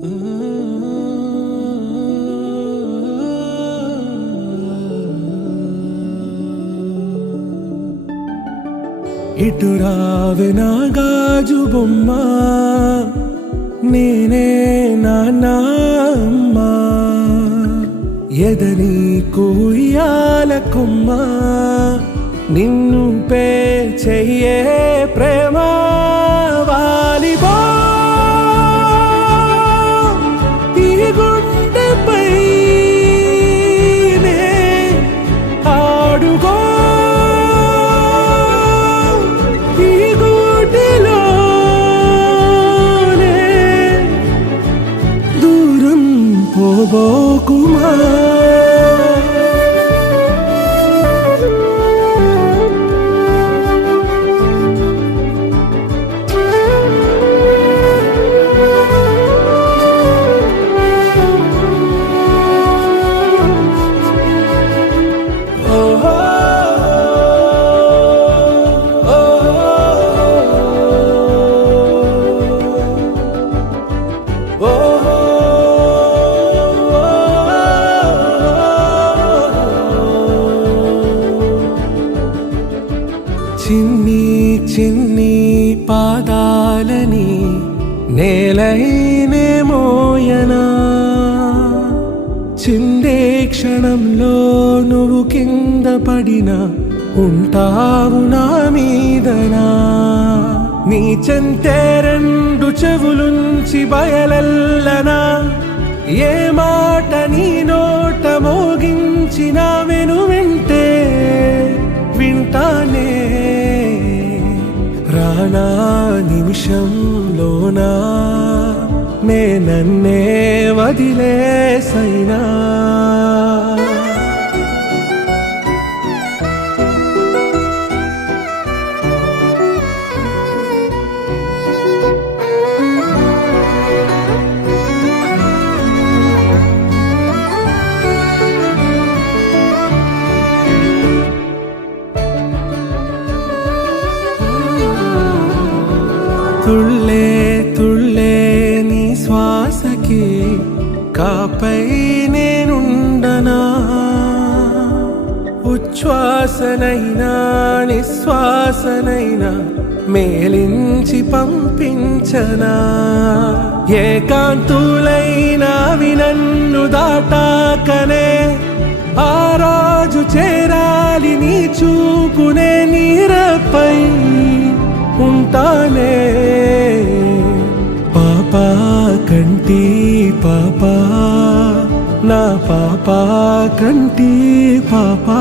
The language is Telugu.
ఇటు రావే నా గాజు బొమ్మ, నేనే నాన్నమ్మ, ఎదని కూయాల కొమ్మ, నిన్ను పే చెయ్యే ప్రేమ వాలిబా ఈ గుండెపై ఆడుగో ఈ గూటిలోనే దూరం పోబోకుమా. చిన్ని చిన్ని పాదాలని నేలైనే మోయనా, చిందే క్షణంలో నువ్వు కింద పడినా ఉంటావు నా మీదనా. నీ చెంతే రెండు చెవులుంచి బయలెల్లనా, ఏ మాట నీ నోట మోగించిన వెను వింటే వింటానే. రానా నిమిషంలోనా నే నన్నే వదిలేసైనా. తుళ్ళే తుళ్ళే నీ శ్వాసకి కాపై నేనుండనా, ఉచ్ఛ్వాసనైనా నిశ్వాసనైనా మేలించి పంపించనా. ఏకాంతులైనవి నన్ను దాటాకనే ఆ రాజు చేరాలి నీ చూపునే నీరపై ఉంటానే. పాపా కంటి పాపా, నా పాపా కంటి పాపా.